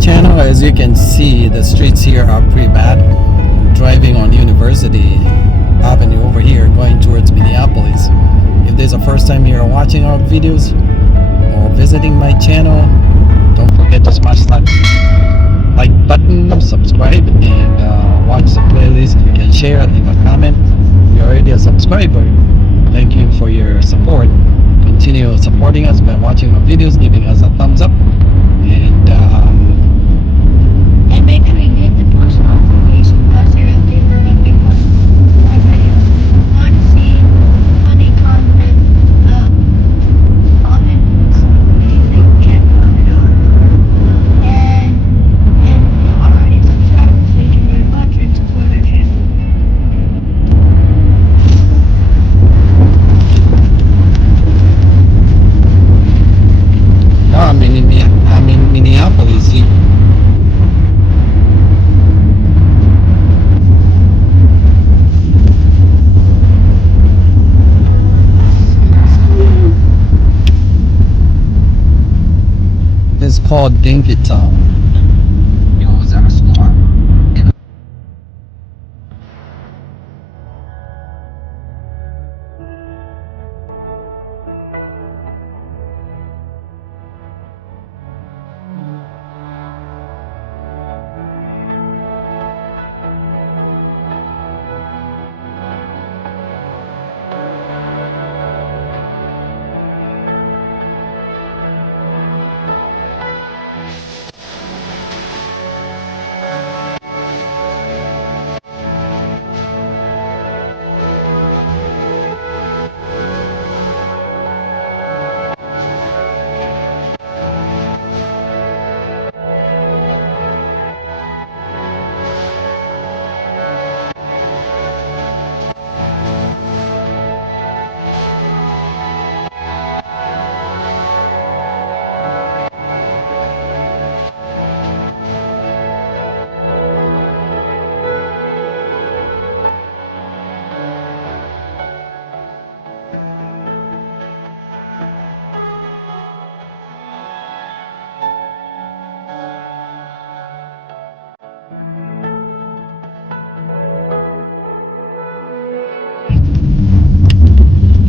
channel. As you can see, the streets here are pretty bad. Driving on University Avenue over here going towards Minneapolis. If this is the first time you're watching our videos or visiting my channel, don't forget to smash that like button, subscribe, and watch the playlist. You can share, leave a comment. If you're already a subscriber, thank you for your support. Continue supporting us by watching our videos, giving us a thumbs up, and make sure you hit the post notification bell so you'll be alerted because I want to see funny comment, comments, anything you can comment on. And already subscribed, thank you very much and support our channel. I'm in Minneapolis. It's called Dinky Town.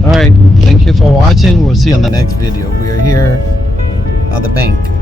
Alright, thank you for watching. We'll see you on the next video. We are here at the bank.